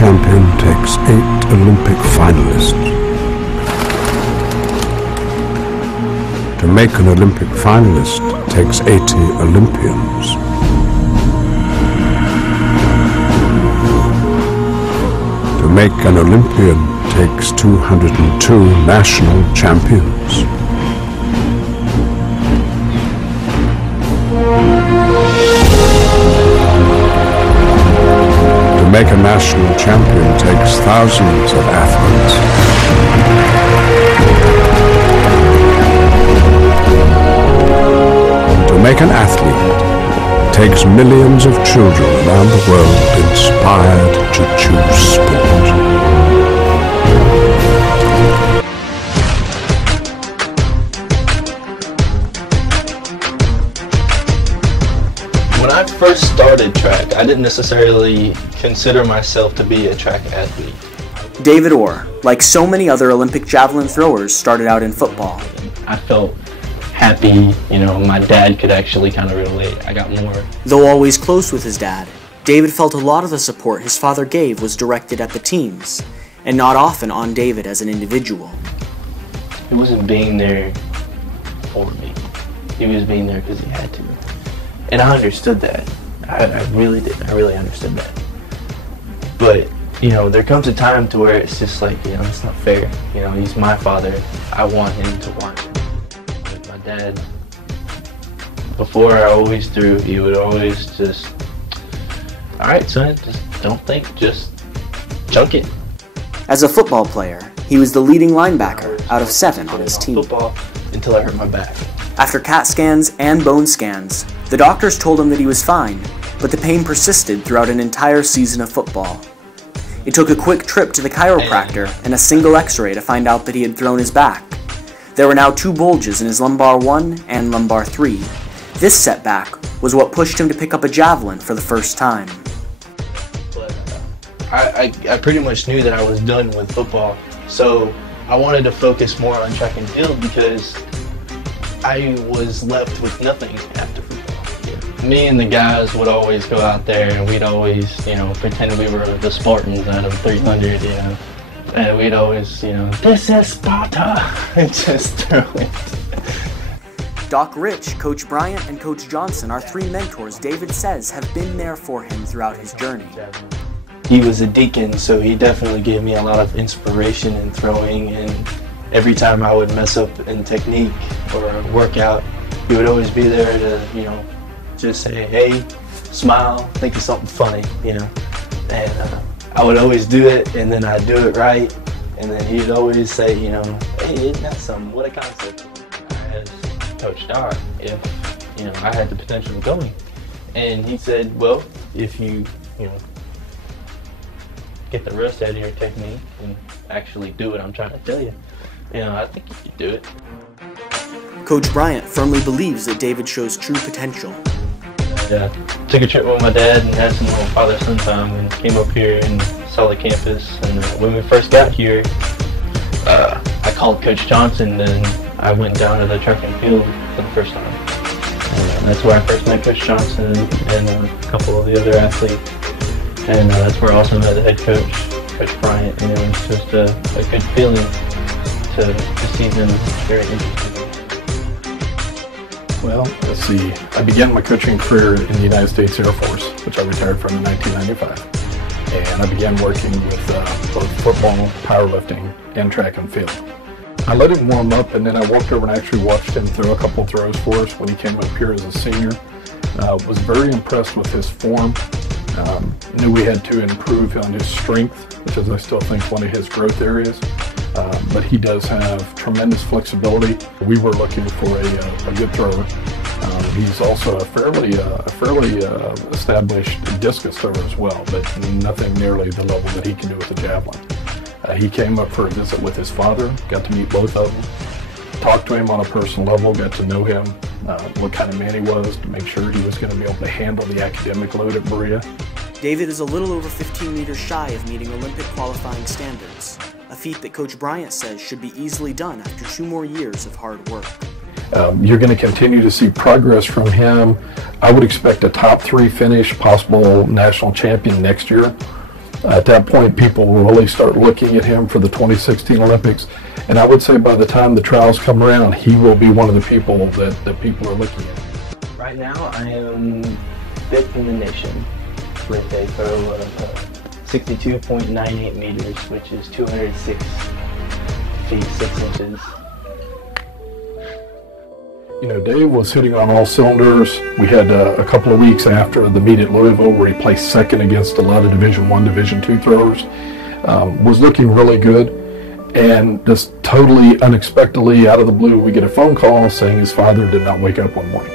champion takes 8 Olympic finalists. To make an Olympic finalist takes 80 Olympians. To make an Olympian takes 202 national champions. To make a national champion takes thousands of athletes. To make an athlete takes millions of children around the world inspired to choose sport. When I first started track, I didn't necessarily consider myself to be a track athlete. David Orr, like so many other Olympic javelin throwers, started out in football. I felt happy, my dad could actually kind of relate. I got more. Though always close with his dad, David felt a lot of the support his father gave was directed at the teams, and not often on David as an individual. He wasn't being there for me. He was being there because he had to. And I understood that. I really did. I really understood that. But, there comes a time to where it's just like, it's not fair. He's my father. I want him to want. My dad, before I always threw, he would always just, all right, son, just don't think, just chunk it. As a football player, he was the leading linebacker out of 7 on his team. Football until I hurt my back. After CAT scans and bone scans, the doctors told him that he was fine, but the pain persisted throughout an entire season of football. It took a quick trip to the chiropractor and a single x-ray to find out that he had thrown his back. There were now 2 bulges in his lumbar 1 and lumbar 3. This setback was what pushed him to pick up a javelin for the first time. But I pretty much knew that I was done with football, so I wanted to focus more on track and field because I was left with nothing after football. Me and the guys would always go out there and we'd always, pretend we were the Spartans out of 300, and we'd always, this is Sparta, and just throw it. Doc Rich, Coach Bryant, and Coach Johnson are 3 mentors David says have been there for him throughout his journey. He was a deacon, so he definitely gave me a lot of inspiration in throwing, and every time I would mess up in technique or workout, he would always be there to, just say, hey, smile, think of something funny, and I would always do it, and then I'd do it right, and then he'd always say, hey, isn't that something, what a concept. I asked Coach Doc if, I had the potential of going, and he said, well, if you, get the rest out of your technique and actually do what I'm trying to tell you, I think you could do it. Coach Bryant firmly believes that David shows true potential. Yeah, took a trip with my dad and had some little father-son time and came up here and saw the campus. And when we first got here, I called Coach Johnson and I went down to the track and field for the first time. And that's where I first met Coach Johnson and a couple of the other athletes. And that's where I also met the head coach, Coach Bryant. And it was just a good feeling to see them very interested. Well, let's see. I began my coaching career in the United States Air Force, which I retired from in 1995. And I began working with both football, powerlifting, and track and field. I let him warm up, and then I walked over and actually watched him throw a couple throws for us when he came up here as a senior. Was very impressed with his form. Knew we had to improve on his strength, which is I still think one of his growth areas. But he does have tremendous flexibility. We were looking for a good thrower. He's also a fairly established discus thrower as well, but nothing nearly the level that he can do with the javelin. He came up for a visit with his father, got to meet both of them, talked to him on a personal level, got to know him, what kind of man he was, to make sure he was going to be able to handle the academic load at Berea. David is a little over 15 meters shy of meeting Olympic qualifying standards, a feat that Coach Bryant says should be easily done after 2 more years of hard work. You're going to continue to see progress from him. I would expect a top 3 finish, possible national champion next year. At that point, people will really start looking at him for the 2016 Olympics. And I would say by the time the trials come around, he will be one of the people that people are looking at. Right now, I am 5th in the nation with a throw of 62.98 meters, which is 206 feet 6 inches. You know, Dave was hitting on all cylinders. We had a couple of weeks after the meet at Louisville where he placed second against a lot of Division I, Division II throwers. Was looking really good. And just totally unexpectedly, out of the blue, we get a phone call saying his father did not wake up one morning.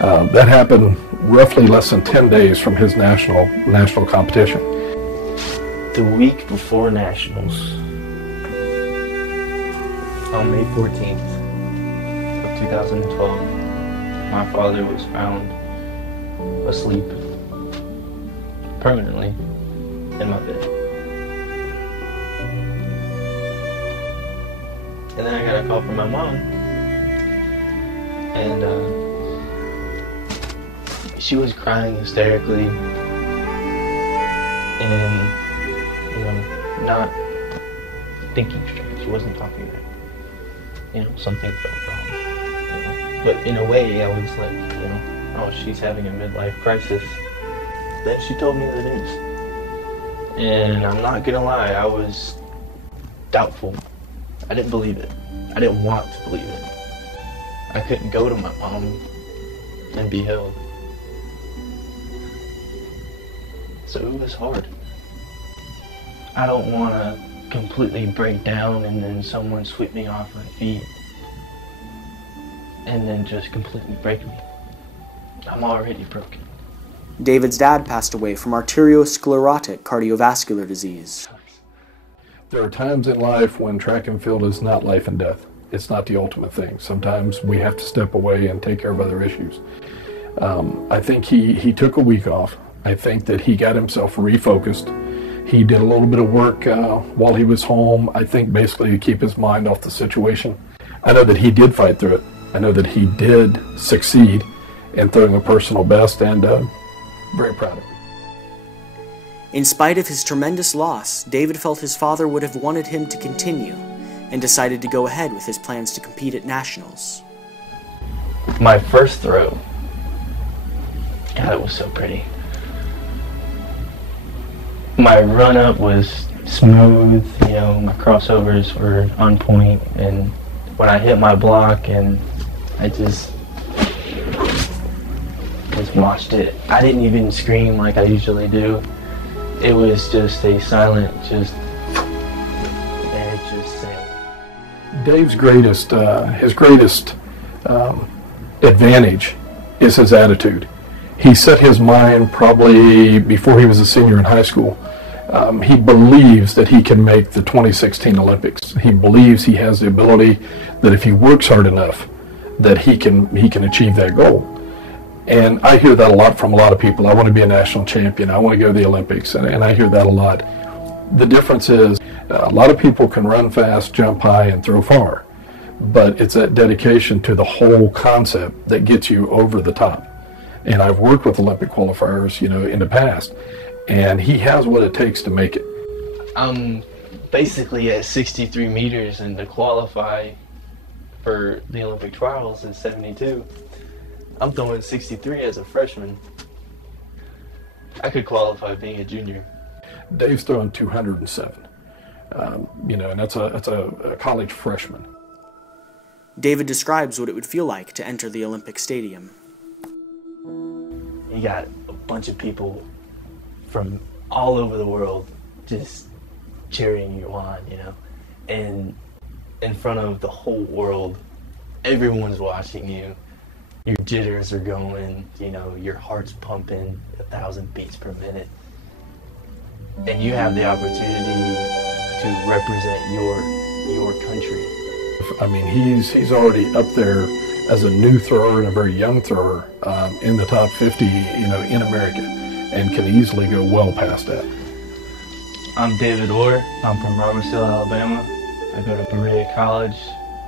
That happened roughly less than 10 days from his national competition. The week before nationals, on May 14th of 2012, my father was found asleep permanently in my bed. And then I got a call from my mom, and she was crying hysterically, and not thinking straight. She wasn't talking right. Something felt wrong. But in a way, I was like, oh, she's having a midlife crisis. Then she told me the news, and I'm not gonna lie, I was doubtful. I didn't believe it. I didn't want to believe it. I couldn't go to my mom and be held. So it was hard. I don't want to completely break down and then someone sweep me off my feet and then just completely break me. I'm already broken. David's dad passed away from arteriosclerotic cardiovascular disease. There are times in life when track and field is not life and death. It's not the ultimate thing. Sometimes we have to step away and take care of other issues. I think he took a week off. I think that he got himself refocused. He did a little bit of work while he was home, I think basically to keep his mind off the situation. I know that he did fight through it. I know that he did succeed in throwing a personal best, and very proud of him. In spite of his tremendous loss, David felt his father would have wanted him to continue and decided to go ahead with his plans to compete at nationals. My first throw, God, it was so pretty. My run-up was smooth, my crossovers were on point, and when I hit my block and I just watched it, I didn't even scream like I usually do. It was just a silent, and it just sailed. Dave's greatest advantage is his attitude. He set his mind probably before he was a senior in high school. He believes that he can make the 2016 Olympics. He believes he has the ability that if he works hard enough, that he can achieve that goal. And I hear that a lot from a lot of people. I want to be a national champion. I want to go to the Olympics. And I hear that a lot. The difference is a lot of people can run fast, jump high, and throw far. But it's that dedication to the whole concept that gets you over the top. And I've worked with Olympic qualifiers, in the past. And he has what it takes to make it. I'm basically at 63 meters, and to qualify for the Olympic trials is 72. I'm throwing 63 as a freshman. I could qualify being a junior. Dave's throwing 207, and that's a college freshman. David describes what it would feel like to enter the Olympic Stadium. You got a bunch of people from all over the world just cheering you on, and in front of the whole world, everyone's watching you. Your jitters are going, your heart's pumping 1,000 beats per minute. And you have the opportunity to represent your country. I mean, he's already up there as a new thrower and a very young thrower in the top 50, in America, and can easily go well past that. I'm David Orr. I'm from Robertsville, Alabama. I go to Berea College.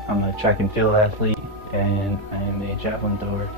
I'm a track and field athlete, and I am a javelin thrower.